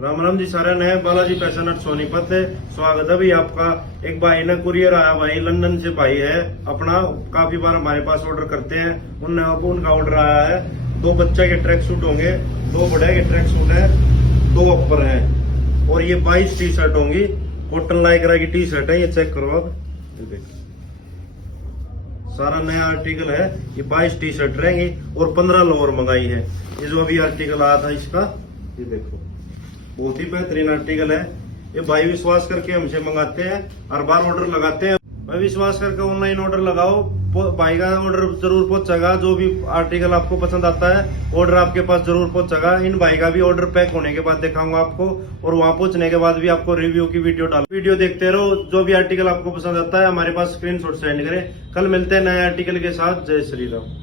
राम राम जी सारे नए बालाजी फैशन हट सोनीपत है। स्वागत है भाई आपका। एक भाई ने कुरियर आया, भाई लंदन से भाई है अपना, काफी बार हमारे पास ऑर्डर करते हैं। उनका ऑर्डर आया है। 2 बच्चे के ट्रैक सूट होंगे, 2 बड़े के ट्रैक सूट है, 2 अपर है और ये 22 टी शर्ट होंगी। कॉटन लाइक्रा की टी शर्ट है, ये चेक करो आप। ये देखो सारा नया आर्टिकल है। ये 22 टी शर्ट रहेंगी और 15 लोअर मंगाई है। ये जो अभी आर्टिकल आया था इसका, ये देखो बहुत ही बेहतरीन आर्टिकल है। ये भाई विश्वास करके हमसे मंगाते हैं, हर बार ऑर्डर लगाते हैं। भाई विश्वास करके ऑनलाइन ऑर्डर लगाओ, भाई का ऑर्डर जरूर पहुंचेगा। जो भी आर्टिकल आपको पसंद आता है ऑर्डर आपके पास जरूर पहुंचेगा। इन भाई का भी ऑर्डर पैक होने के बाद दिखाऊंगा आपको, और वहां पहुंचने के बाद भी आपको रिव्यू की वीडियो देखते रहो। जो भी आर्टिकल आपको पसंद आता है हमारे पास स्क्रीनशॉट सेंड करें। कल मिलते हैं नए आर्टिकल के साथ। जय श्री राम।